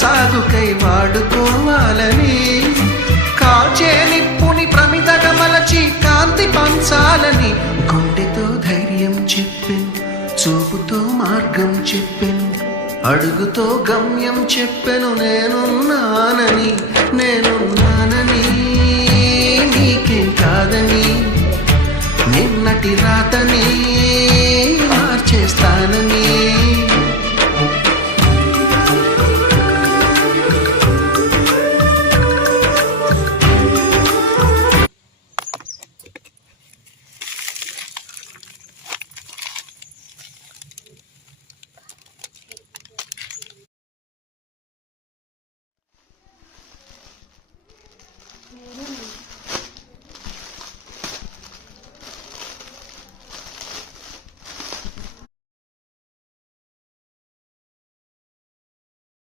సాగుకై వాడుకోవాలని, కాచే నిప్పుని ప్రమిదగా మలచి కాంతి పంచాలని, గుండెతో ధైర్యం చెప్పెను, చూపుతో మార్గం చెప్పెను, అడుగుతో గమ్యం చెప్పెను. నేనున్నానని నీకేం కాదని, నిన్నటి రాతని మార్చేస్తానని.